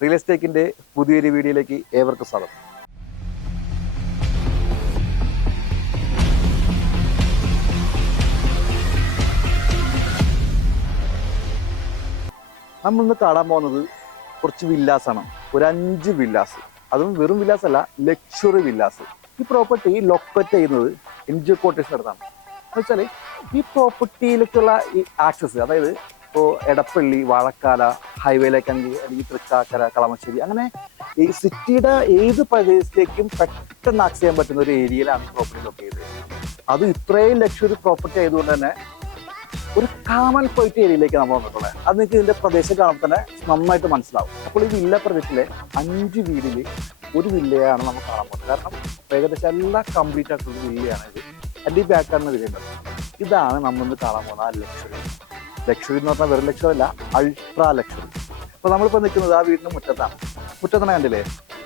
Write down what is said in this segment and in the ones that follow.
Real എസ്റ്റേറ്റിന്റെ പുതിയൊരു വീഡിയോയിലേക്ക് ഏവർക്കും സ്വാഗതം. നമ്മളിന്ന് കാണാൻ പോകുന്നത് കുറച്ച് വില്ലാസാണ്. ഒരു 5 വില്ലാസ്, അതും വെറും വില്ലാസ് അല്ല, ലക്ഷറി വില്ലാസ്. ഈ പ്രോപ്പർട്ടി ലൊക്കേറ്റ് ചെയ്യുന്നത് NGO ക്വാർട്ടേഴ്സിന് അടുത്താണ്. എന്ന് വെച്ചാൽ ഈ പ്രോപ്പർട്ടിയിലേക്കുള്ള ഈ ആക്സസ്, അതായത് ഇപ്പോൾ എടപ്പള്ളി, വാഴക്കാല ഹൈവേയിലേക്കാണെങ്കിൽ അല്ലെങ്കിൽ തൃക്കാക്കര, കളമശ്ശേരി, അങ്ങനെ ഈ സിറ്റിയുടെ ഏത് പ്രദേശത്തേക്കും പെട്ടെന്ന് ആക്സസ് ചെയ്യാൻ പറ്റുന്ന ഒരു ഏരിയയിലാണ് ഈ പ്രോപ്പർട്ടി ലൊക്കേറ്റ് ചെയ്തത്. അത് ഇത്രയും ലക്ഷറി പ്രോപ്പർട്ടി ആയതുകൊണ്ട് തന്നെ ഒരു കാമൻ പോയിട്ട് ഏരിയയിലേക്ക് നമ്മൾ വന്നിട്ടുള്ളത്. അത് നിങ്ങൾക്ക് ഇതിന്റെ പ്രദേശം കാണുമ്പോൾ തന്നെ നന്നായിട്ട് മനസ്സിലാവും. അപ്പോൾ ഈ വില്ല പ്രദേശത്തിലെ 5 വീടിൽ ഒരു വില്ലയാണ് നമ്മൾ കാണാൻ പോകുന്നത്. കാരണം ഏകദേശം എല്ലാം കംപ്ലീറ്റ് ആയിട്ടുള്ള വില്ലയാണ് ഇത്. എൻ്റെ ഈ ബാക്കാണ് വില്ലുണ്ട്. ഇതാണ് നമ്മളിന്ന് കാണാൻ പോകുന്നത് ആ ലക്ഷറി. ലക്ഷറി എന്ന് പറഞ്ഞാൽ വെറും ലക്ഷറി അല്ല, അൾട്രാ ലക്ഷറി. അപ്പോൾ നമ്മളിപ്പോൾ നിൽക്കുന്നത് ആ വീടിന് മുറ്റത്താണ്. മുറ്റത്തന്നെ കണ്ടില്ലേ,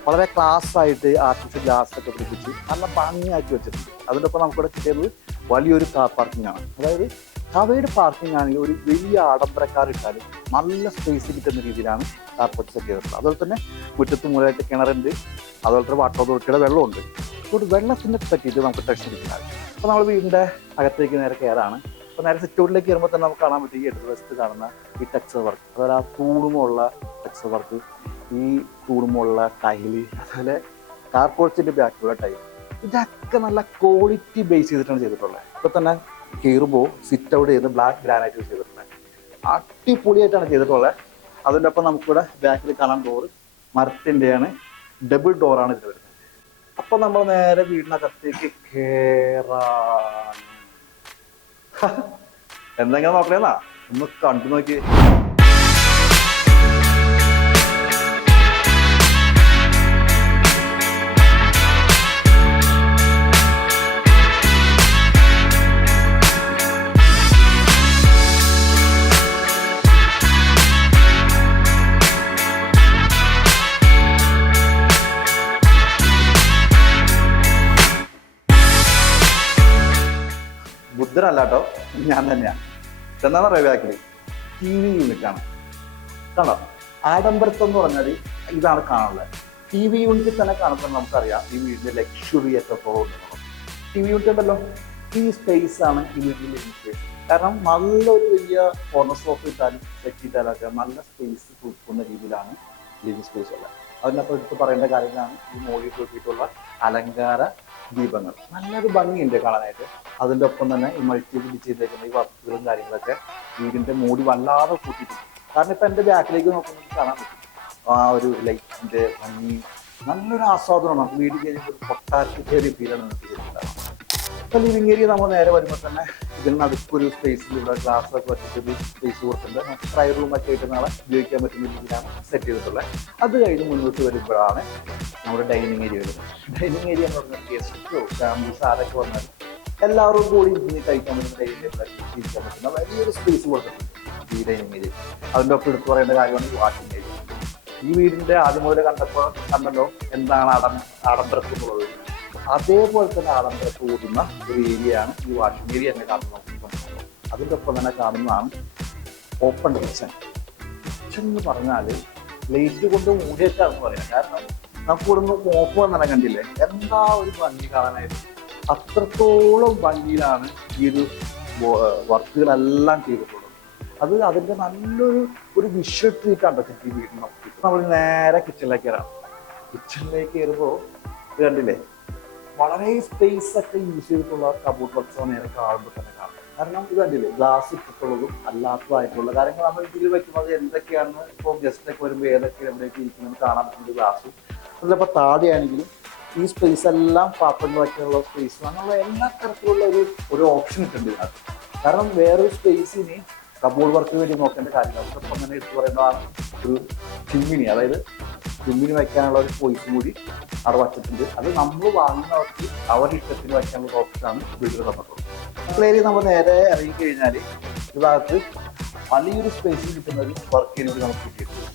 വളരെ ക്ലാസ് ആയിട്ട് ആർട്ടിഫിഷ്യൽ ഗ്ലാസ് ഒക്കെ പിടിപ്പിച്ച് നല്ല ഭംഗിയാക്കി വെച്ചിട്ടുണ്ട്. അതിൻ്റെ ഒപ്പം നമുക്കിവിടെ കിട്ടിയത് വലിയൊരു കാർ പാർക്കിംഗ് ആണ്. അതായത് കവേഡ് പാർക്കിംഗ് ആണെങ്കിൽ ഒരു വലിയ ആഡംബരക്കാർ ഇട്ടാലും നല്ല സ്പേസ് കിട്ടുന്ന രീതിയിലാണ് കാർ പാർക്ക് സെറ്റ് ചെയ്തിട്ടുള്ളത്. അതുപോലെ തന്നെ മുറ്റത്ത് മൂലമായിട്ട് കിണറുണ്ട്, അതുപോലെ തന്നെ വാട്ടർ അതോറിറ്റിയുടെ വെള്ളമുണ്ട്. അതുകൊണ്ട് വെള്ളത്തിനെ പറ്റിയിട്ട് നമുക്ക് ടെൻഷൻ ഇരിക്കുന്നത്. അപ്പോൾ നമ്മൾ വീടിൻ്റെ അകത്തേക്ക് നേരെ കയറാണ്. അപ്പോൾ നേരെ സിറ്റൗട്ടിലേക്ക് കയറുമ്പോൾ തന്നെ നമുക്ക് കാണാൻ പറ്റും ഈ ഇടതുവശത്ത് കാണുന്ന ഈ ടെക്സ്ചർ വർക്ക്, അതുപോലെ ആ തൂണുമുള്ള ടെക്സ്ചർ വർക്ക്, ഈ തൂണുമുള്ള ടൈല്, അതുപോലെ കാർ പോർച്ചിൻ്റെ ബാക്കിലുള്ള ടൈൽ, ഇതൊക്കെ നല്ല ക്വാളിറ്റി ബേസ് ചെയ്തിട്ടാണ് ചെയ്തിട്ടുള്ളത്. ഇപ്പോൾ തന്നെ കയറുമ്പോൾ സിറ്റ് ഔട്ട് ചെയ്ത് ബ്ലാക്ക് ഗ്രാനൈറ്റ് യൂസ് ചെയ്തിട്ടുള്ളത് അടിപൊളിയായിട്ടാണ് ചെയ്തിട്ടുള്ളത്. അതിൻ്റെ ഒപ്പം നമുക്കിവിടെ ബാക്കിൽ കാണാൻ ഡോറ് മരത്തിൻ്റെയാണ്, ഡബിൾ ഡോറാണ് ഇത് വരുന്നത്. അപ്പോൾ നമ്മൾ നേരെ വീടിനകത്തേക്ക് കയറാൻ എന്തെങ്കിലും നോക്കണേന്നാ ഒന്ന് കണ്ടു നോക്കി. ബുദ്ധനല്ല കേട്ടോ, ഞാൻ തന്നെയാണ്. എന്താണെന്ന് പറയാ, ബാക്കിൽ TV യൂണിറ്റാണ്. കണ്ടോ, ആഡംബരത്വം എന്ന് പറഞ്ഞാൽ ഇതാണ് കാണുന്നത്. TV യൂണിറ്റിൽ തന്നെ കാണുമ്പോൾ നമുക്കറിയാം ഈ വീടിന്റെ ലക്ഷറി എത്രത്തോളം ഉണ്ടെന്നുള്ളത്. TV യൂണിറ്റ് ഉണ്ടല്ലോ, ഈ സ്പേസ് ആണ് ഈ വീട്ടിൽ ലിവിംഗ് സ്പേസ്. കാരണം നല്ലൊരു വലിയ കോർണർ സോഫ ഇട്ടാലും സെറ്റ് ഇട്ടാലൊക്കെ നല്ല സ്പേസ് കൊടുക്കുന്ന രീതിയിലാണ് ലിവിംഗ് സ്പേസ് ഉള്ളത്. അതിനപ്പോൾ എടുത്ത് പറയേണ്ട കാര്യങ്ങളാണ് ഈ മോളിൽ തൂക്കിയിട്ടുള്ള അലങ്കാര ദീപങ്ങൾ. നല്ലൊരു ഭംഗിയുണ്ട് കാണാനായിട്ട്. അതിൻ്റെ ഒപ്പം തന്നെ ഈ മൾട്ടി ചെയ്തേക്കുന്ന ഈ വർക്കുകളും കാര്യങ്ങളൊക്കെ വീടിൻ്റെ മൂടി വല്ലാതെ കൂട്ടിയിട്ടുണ്ട്. കാരണം ഇപ്പം എൻ്റെ ബാക്കിലേക്ക് നോക്കുമ്പോൾ കാണാൻ പറ്റും ആ ഒരു ലൈറ്റിൻ്റെ ഭംഗി, നല്ലൊരു ആസ്വാദനമാണ്. നമുക്ക് വീട് കഴിഞ്ഞാൽ ഒരു കൊട്ടാരത്തിൻ്റെ ഒരു ഫീലാണ് നമുക്ക് ചെയ്തിട്ടുണ്ടാകും. ഇപ്പം ലിവിംഗ് ഏരിയ നമ്മൾ നേരെ വരുമ്പോൾ തന്നെ ഇതിന് നടുക്കൊരു സ്പേസിൽ ഇവിടെ ഗ്ലാസ്സൊക്കെ വെച്ചിട്ടൊരു സ്പേസ് കൊടുത്തിട്ടുണ്ട്. നമുക്ക് ട്രൈ റൂമൊക്കെ ആയിട്ട് നാളെ ഉപയോഗിക്കാൻ പറ്റുന്ന രീതിയിലാണ് സെറ്റ് ചെയ്തിട്ടുള്ളത്. അത് കഴിഞ്ഞ് മുന്നോട്ട് വരുമ്പോഴാണ് നമ്മുടെ ഡൈനിങ് ഏരിയ വരുന്നത്. ഡൈനിങ് ഏരിയ എന്ന് പറഞ്ഞാൽ ഗസ്റ്റോ ഫാമിലീസ് ആരൊക്കെ വന്നാലും എല്ലാവരും കൂടി ഇരുന്ന് കഴിക്കാൻ പറ്റുന്ന ഡൈനിങ് ടേബിളൊക്കെ ഇരിക്കാൻ പറ്റുന്ന വലിയൊരു സ്പേസ് കൊടുത്തിട്ടുണ്ട് ഈ ഡൈനിങ് ഏരിയ. അതിൻ്റെ ഒപ്പം എടുത്ത് പറയേണ്ട കാര്യമാണ് ഈ വാഷിംഗ് ഏരിയ. ഈ വീടിൻ്റെ ആദ്യം മുതൽ കണ്ടല്ലോ എന്താണ് ആഡംബരത്വം എന്നുള്ളത്. അതേപോലെ തന്നെ ആഡംബരത്ത് ഓടുന്ന ഒരു ഏരിയയാണ് ഈ വാഷിംഗ് ഏരിയ തന്നെ കാണുന്നത്. അതിൻ്റെ ഒപ്പം തന്നെ കാണുന്നതാണ് ഓപ്പൺ കിച്ചൺ. കിച്ചൺ എന്ന് പറഞ്ഞാൽ ലൈറ്റ് കൊണ്ട് മൂടിയേക്കാന്ന് പറയാം. കാരണം നമുക്ക് ഇവിടെ നിന്ന് ഓഫ് വന്നെ കണ്ടില്ലേ, എന്താ ഒരു ഭംഗി കാണാനായിട്ട്. അത്രത്തോളം ഭംഗിയിലാണ് ഈ ഒരു വർക്കുകളെല്ലാം ചെയ്തിട്ടുള്ളത്. അത് അതിൻ്റെ നല്ലൊരു വിഷ്വൽ ട്രീറ്റാണ് സിറ്റി വീട്ടിൽ നമുക്ക്. നമ്മൾ നേരെ കിച്ചണിലേക്ക് കയറാം. കിച്ചണിലേക്ക് കയറുമ്പോൾ ഇത് കണ്ടില്ലേ, വളരെ സ്പേസ് ഒക്കെ യൂസ് ചെയ്തിട്ടുള്ള കബോർഡ് വർക്ക്സ് നേരെ കാണുമ്പോൾ തന്നെ കാണാം. കാരണം ഇത് കണ്ടില്ലേ, ഗ്ലാസ് ഇട്ടിട്ടുള്ളതും അല്ലാത്തതായിട്ടുള്ള കാര്യങ്ങൾ നമ്മൾ ഇതിൽ വെക്കുന്നത് എന്തൊക്കെയാണെന്ന് ഇപ്പോൾ ഗസ്റ്റൊക്കെ വരുമ്പോൾ ഏതൊക്കെ എവിടെയൊക്കെ ഇരിക്കുന്നത് കാണാൻ പറ്റുന്ന ഗ്ലാസും. അതിലിപ്പോൾ താഴെയാണെങ്കിലും ഈ സ്പേസ് എല്ലാം പാത്രങ്ങൾ വയ്ക്കാനുള്ള സ്പേസ്, അങ്ങനെയുള്ള എല്ലാ തരത്തിലുള്ള ഒരു ഓപ്ഷൻ ഇട്ടുണ്ട് ഇതിനകത്ത്. കാരണം വേറൊരു സ്പേസിന് കബോർഡ് വർക്ക് വേണ്ടി നോക്കേണ്ട കാര്യങ്ങൾ. അതിനൊപ്പം തന്നെ എടുത്ത് പറയുന്നതാണ് ഒരു ചിമ്മിനി, അതായത് ചിമ്മിനി വയ്ക്കാനുള്ള ഒരു സ്പേസും കൂടി അവിടെ വച്ചിട്ടുണ്ട്. അത് നമ്മൾ വാങ്ങുന്നവർക്ക് അവരുടെ ഇഷ്ടത്തിന് വയ്ക്കാനുള്ള ഓപ്ഷനാണ് വീട്ടിൽ തന്നിട്ടുള്ളത്. അടുക്കളയിൽ നമ്മൾ നേരെ ഇറങ്ങി കഴിഞ്ഞാൽ ഈ ഭാഗത്ത് വലിയൊരു സ്പേസിൽ കിട്ടുന്ന ഒരു വർക്ക് ഏരിയ നമുക്ക് കിട്ടിയിട്ടുണ്ട്.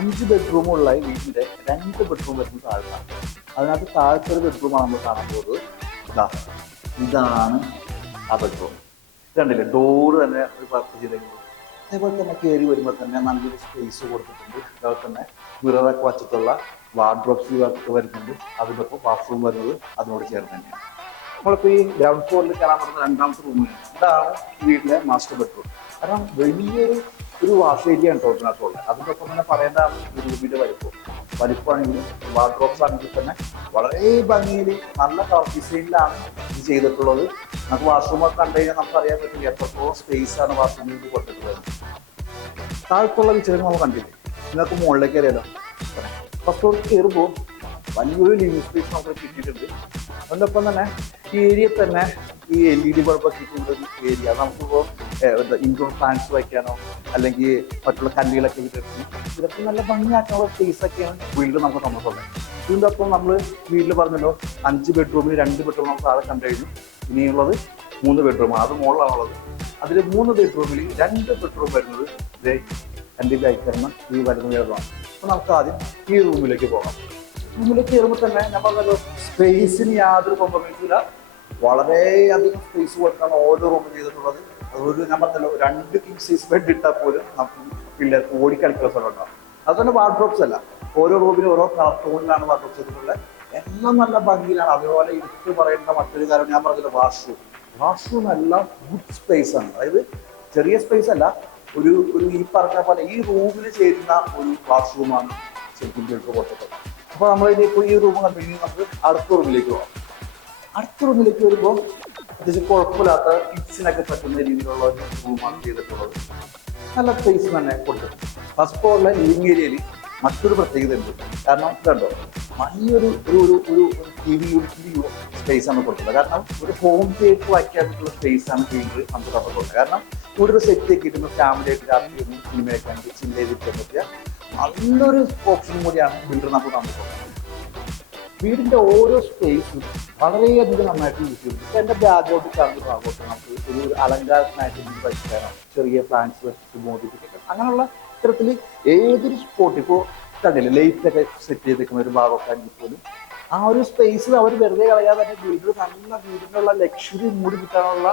5 ബെഡ്റൂമുള്ള ഈ വീടിന്റെ 2 ബെഡ്റൂം വരുന്ന താഴത്താണ്. അതിനകത്ത് താഴത്തെ ഒരു ബെഡ്റൂമാണ് നമ്മൾ കാണാൻ പോകുന്നത്. ഇതാണ് ആ ബെഡ്റൂം. കണ്ടില്ലേ ഡോറ് തന്നെ ഒരു വർക്ക് ചെയ്തേക്കുന്നത്. അതേപോലെ തന്നെ കയറി വരുമ്പോൾ തന്നെ നല്ലൊരു സ്പേസ് കൊടുത്തിട്ടുണ്ട്. അതുപോലെ തന്നെ മിററൊക്കെ വച്ചിട്ടുള്ള വാർഡ്രോബ്സ് വർക്ക് വരുന്നുണ്ട്. അതിൻ്റെ ഒപ്പം ബാത്റൂം വരുന്നത് അതിനോട് ചേർന്ന് തന്നെയാണ്. നമ്മളിപ്പോൾ ഈ ഗ്രൗണ്ട് ഫ്ലോറിൽ കയറാൻ പറ്റുന്ന രണ്ടാമത്തെ റൂമിൽ ഇതാണ് വീട്ടിലെ മാസ്റ്റർ ബെഡ്റൂം. കാരണം വലിയൊരു വാഷ് ഏരിയ ആണ് ടോട്ടിനകത്തുള്ളത്. അതിൻ്റെ ഒപ്പം തന്നെ പറയേണ്ടതാണ് ഈ റൂമിൻ്റെ വലിപ്പമാണെങ്കിലും വാർഡ്രോബ്സ് ആണെങ്കിൽ തന്നെ വളരെ ഭംഗിയിൽ നല്ല കളർ ഡിസൈനിലാണ് ഇത് ചെയ്തിട്ടുള്ളത്. നമുക്ക് വാഷ്റൂമൊക്കെ കണ്ടു കഴിഞ്ഞാൽ നമുക്ക് അറിയാൻ പറ്റില്ല എത്രത്തോളം സ്പേസ് ആണ് വാഷ്റൂമിൽ കൊടുത്തിട്ടുള്ളത്. താഴത്തുള്ള വിഷയം നമ്മൾ കണ്ടില്ലേ, നിങ്ങൾക്ക് മുകളിലേക്ക് അറിയാലോ. ഫസ്റ്റ് ഫ്ലോർ കയറുമ്പോൾ വലിയൊരു ലിവിംഗ് സ്പേസ് നമുക്ക് കിട്ടിയിട്ടുണ്ട്. അതിനൊപ്പം തന്നെ ഈ ഏരിയ തന്നെ ഈ LED ബൾബൊക്കെ ഇട്ടുള്ള ഒരു ഏരിയ. നമുക്കിപ്പോൾ ഇൻഡോർ പ്ലാന്റ്സ് വയ്ക്കാനോ അല്ലെങ്കിൽ മറ്റുള്ള കല്ലുകളൊക്കെ വിട്ടിട്ട് ഇതൊക്കെ നല്ല ഭംഗിയാക്കാനുള്ള സ്പേസൊക്കെയാണ് വീട്ടിൽ നമുക്ക് തന്നിട്ടുള്ളത്. ഇതിൻ്റെ ഒപ്പം നമ്മൾ വീട്ടിൽ പറഞ്ഞല്ലോ 5 ബെഡ്റൂമിൽ 2 ബെഡ്റൂം നമുക്ക് താഴെ കണ്ടു കഴിഞ്ഞു. ഇനിയുള്ളത് 3 ബെഡ്റൂമാണ്. അത് മുകളിലാണുള്ളത്. അതിൽ 3 ബെഡ്റൂമിൽ 2 ബെഡ്റൂം വരുന്നത് എൻ്റെ അയക്കുന്ന ഈ വരുന്ന വീടാണ്. അപ്പോൾ നമുക്ക് ആദ്യം ഈ റൂമിലേക്ക് പോകാം. റൂമിലേക്ക് കയറുമ്പോൾ തന്നെ ഞാൻ പറഞ്ഞല്ലോ സ്പേസിന് യാതൊരു കോംപ്രമൈസും ഇല്ല. വളരെയധികം സ്പേസ് കൊടുത്താണ് ഓരോ റൂമും ചെയ്തിട്ടുള്ളത്. അതൊരു ഞാൻ പറഞ്ഞല്ലോ 2 കിങ് സൈസ് ബെഡ് ഇട്ടാൽ പോലും നമുക്ക് പിള്ളേർക്ക് ഓടിക്കളിക്കുന്ന സ്ഥലം ഉണ്ടാവും. അതുപോലെ വാർഡ്രോബ്സ് അല്ല, ഓരോ റൂമിലും ഓരോ കളർ ടോണിലാണ് വാർഡ്രോബ്സ് ചെയ്തിട്ടുള്ളത്. എല്ലാം നല്ല ഭംഗിയിലാണ്. അതേപോലെ എടുത്ത് പറയേണ്ട മറ്റൊരു കാര്യം ഞാൻ പറഞ്ഞല്ലോ വാഷ്റൂം എല്ലാം ഗുഡ് സ്പേസ് ആണ്. അതായത് ചെറിയ സ്പേസ് അല്ല, ഒരു ഈ പറഞ്ഞ പോലെ ഈ റൂമിൽ ചേരുന്ന ഒരു വാഷ്റൂമാണ് ശരിക്കും വീട്ടിൽ കൊടുത്തിട്ടുള്ളത്. അപ്പോൾ നമ്മളിപ്പോൾ ഈ റൂം കണ്ടിട്ട് നമുക്ക് അടുത്ത റൂമിലേക്ക് പോകാം. അടുത്ത റൂമിലേക്ക് വരുമ്പോൾ അത്യാവശ്യം കുഴപ്പമില്ലാത്ത കിഡ്സിനൊക്കെ പറ്റുന്ന രീതിയിലുള്ള ഒരു റൂമാണ് ചെയ്തിട്ടുള്ളത്. നല്ല സ്പേസ് തന്നെ കൊടുത്തിട്ടുണ്ട്. ഫസ്റ്റ് ഫ്ലോറിലെ ലിവിംഗ് ഏരിയയിൽ മറ്റൊരു പ്രത്യേകത ഉണ്ട്. കാരണം ഇതുണ്ടോ വലിയൊരു ഒരു TV യൂണിറ്റിൻ്റെ സ്പേസ് ആണ് കൊടുക്കുന്നത്. കാരണം ഒരു ഹോം തിയേറ്റർ വയ്ക്കാനുള്ള സ്പേസ് ആണ് വീട്ടിൽ നമുക്ക് തന്നിട്ടുള്ളത്. കാരണം ഇവിടെ ഒരു സെറ്റ് ഒക്കെ ഇടുന്ന ഫാമിലി ആയിട്ട് രാത്രി സിനിമയൊക്കെ കണ്ട് ചിന്ത ചെയ്തിരിക്കാൻ പറ്റിയ നല്ലൊരു ഓപ്ഷനും കൂടിയാണ് ബിൽഡർ നമുക്ക് തന്നിട്ടുള്ളത്. വീടിൻ്റെ ഓരോ സ്പേസും വളരെയധികം നന്നായിട്ട് യൂസ് ചെയ്യുന്നു. ഇപ്പം എൻ്റെ ബാക്ക്ഗ്രൗണ്ടിൽ കാണുന്ന ഭാഗത്ത് നമുക്ക് ഒരു അലങ്കാരത്തിനായിട്ട് വയ്ക്കാനോ ചെറിയ പ്ലാന്റ്സ് വെച്ചിട്ട് മോഡിഫിക്കേഷൻ അങ്ങനെയുള്ള ഇത്തരത്തിൽ ഏതൊരു സ്പോട്ട് ഇപ്പോൾ കണ്ടില്ലേ ലൈറ്റൊക്കെ സെറ്റ് ചെയ്തിരിക്കുന്ന ഒരു ഭാഗമൊക്കെ ആണെങ്കിൽ പോലും ആ ഒരു സ്പേസ് അവർ വെറുതെ കളയാതെ തന്നെ വീട്ടിൽ നല്ല വീടിനുള്ള ലക്ഷറി മൂടി കിട്ടാനുള്ള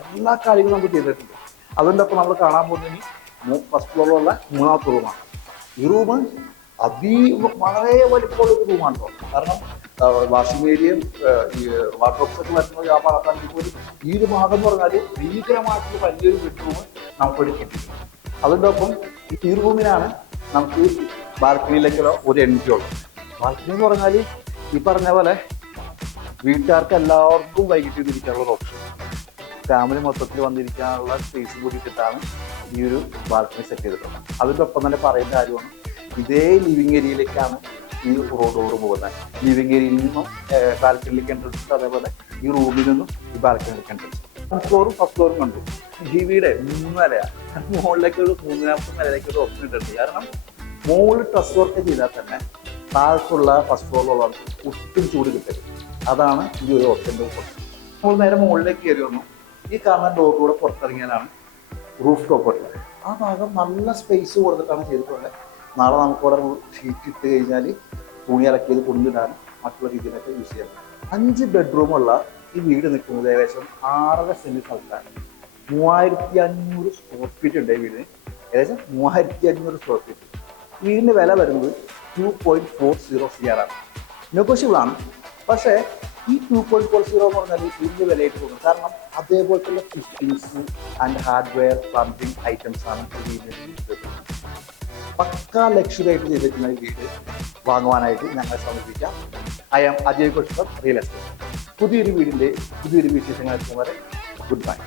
എല്ലാ കാര്യങ്ങളും നമുക്ക് ചെയ്തിട്ടുണ്ട്. അതുകൊണ്ട് അപ്പോൾ നമ്മൾ കാണാൻ പോകുന്നതിന് ഫസ്റ്റ് ഫ്ലോറിലുള്ള 3ാമത്തെ റൂമാണ്. ഈ റൂം വളരെ വലിപ്പമുള്ള ഒരു റൂമാണ് കേട്ടോ. കാരണം വാഷിംഗ് ഏരിയയും ഈ വാർഡ്രോബ്സ് ഒക്കെ വരുന്നത് ആ ഭാഗത്താണെങ്കിൽ പോലും ഈ ഒരു ഭാഗം എന്ന് പറഞ്ഞാൽ ഭീകരമായിട്ടുള്ള വലിയൊരു ബെഡ്റൂം നമുക്കിവിടെ കിട്ടിയിട്ടുണ്ട്. അതിൻ്റെ ഒപ്പം ഈ റൂമിനാണ് നമുക്ക് ബാൽക്കണിയിലേക്കുള്ള ഒരു എൻട്രി ഉള്ളത്. ബാൽക്കണി എന്ന് പറഞ്ഞാൽ ഈ പറഞ്ഞ പോലെ വീട്ടുകാർക്ക് എല്ലാവർക്കും വൈകിട്ട് ഇരിക്കാനുള്ള ഒരു ഓപ്ഷൻ, ഫാമിലി മൊത്തത്തിൽ വന്നിരിക്കാനുള്ള സ്പേസ് കൂടി കിട്ടാണ് ഈ ഒരു ബാൽക്കണി സെറ്റ് ചെയ്തിട്ടുള്ളത്. അതിൻ്റെ ഒപ്പം തന്നെ പറയുന്ന കാര്യമാണ് ഇതേ ലിവിങ് ഏരിയയിലേക്കാണ് ഈ ഡോറ് പോകുന്നത്. ലിവിങ് ഏരിയയിൽ നിന്നും ബാൽക്കണിയിലേക്ക് എൻട്രൻസ്, അതേപോലെ ഈ റൂമിൽ നിന്നും ഈ ബാൽക്കണിയിലേക്ക് എൻട്രൻസ്. ഫസ്റ്റ് ഫ്ലോറും കണ്ടു. ഈ വീട് 3 നിലയാണ്. മുകളിലേക്ക് ഒരു 3ാമത്തെ നിലയിലേക്ക് ഒരു ഓപ്ഷൻ ഇട്ടിട്ടുണ്ട്. കാരണം മുകളിൽ ട്രസ് വർക്ക് ചെയ്താൽ തന്നെ താഴത്തുള്ള ഫസ്റ്റ് ഫ്ലോറിലുള്ളവർക്ക് ഒട്ടും ചൂട് കിട്ടരുത്. അതാണ് ഈ ഒരു ഓപ്ഷൻ്റെ ഓപ്ഷൻ. നമ്മൾ നേരെ മുകളിലേക്ക് കയറി വന്നു. ഈ കാണുന്ന ഡോറിലൂടെ പുറത്തിറങ്ങിയാലാണ് റൂഫ് ടോപ്പ് ഉള്ളത്. ആ ഭാഗം നല്ല സ്പേസ് കൊടുത്തിട്ടാണ് ചെയ്തിട്ടുള്ളത്. നാളെ നമുക്കവിടെ ഷീറ്റ് ഇട്ട് കഴിഞ്ഞാൽ തുണി ഇറക്കിയത് കൊണ്ടിടാനും മറ്റുള്ള രീതിയിലൊക്കെ യൂസ് ചെയ്യാം. 5 ബെഡ്റൂമുള്ള ഈ വീട് നിൽക്കുന്നത് ഏകദേശം 6.5 സെൻറ്റ് സ്ഥലത്താണ്. 3500 സ്ക്വയർ ഫീറ്റ് ഉണ്ട് ഈ വീടിന്. ഏകദേശം 3500 സ്ക്വയർ ഫീറ്റ്. വീടിൻ്റെ വില വരുന്നത് 2.40 CR ആണ്. നെഗോഷ്യബിൾ ആണ്. പക്ഷേ ഈ 2.40 എന്ന് പറഞ്ഞാൽ വലിയ വിലയായിട്ട് തോന്നും. കാരണം അതേപോലത്തെ fittings and hardware plumbing items ആണ് ഈ വീടിന് യൂസ് ചെയ്യുന്നത്. പക്കാ ലക്ഷറി ആയിട്ട് ചെയ്തിരിക്കുന്ന ഈ വീട് വാങ്ങുവാനായിട്ട് ഞങ്ങളെ സമീപിക്കാം. I am Ajay Pushpar, real estate. പുതിയൊരു വീടിൻ്റെ പുതിയൊരു വിശേഷങ്ങൾ വരെ ഗുഡ് ബൈ.